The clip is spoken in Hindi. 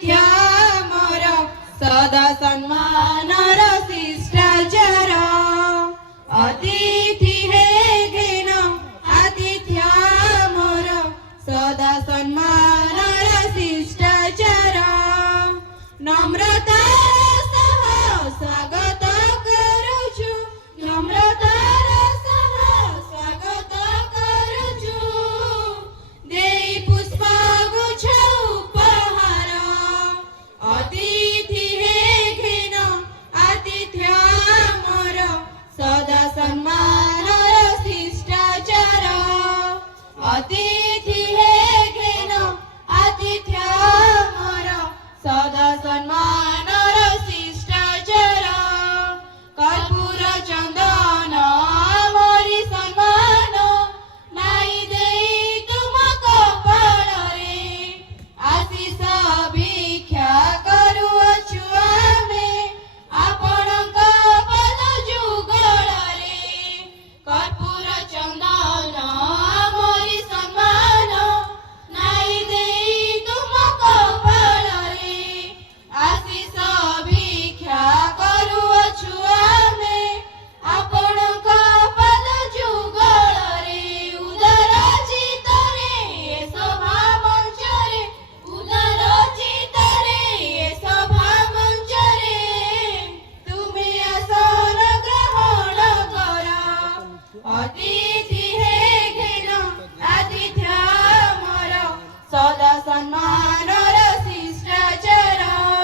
आतिथ्य मोर सदा सम्मानर शिष्टाचार अतिथि हे घेन आतिथ्य मोर सदा सम्मानर शिष्टाचार नम्रता सह स्वागत करुछु नम्रतार सह स्वागत करुछु देई पुष्प गुच्छ उपहार अतिथि हे घेन आतिथ्य मोर सदा सम्मानर शिष्टाचार अतिथि हे घेन आतिथ्य मोर सदा सम्मानर शिष्टाचार कर्पूर चंदन मोरी सम्मान नाई देई तुम कपाळ रे आशीष भिक्षा करुअछु आमे आपणक पद जुगल रे कर्पूर चंदन मोरी सम्मान नाई देई तुम कपाळ रे आशीष भिक्षा करुअछु आमे आपणक पद जुगल रे उदर चित्तरे ए सभा मंच रे उदर चित्तरे ए सभा मंच रे तुमे आसन ग्रहण कर अति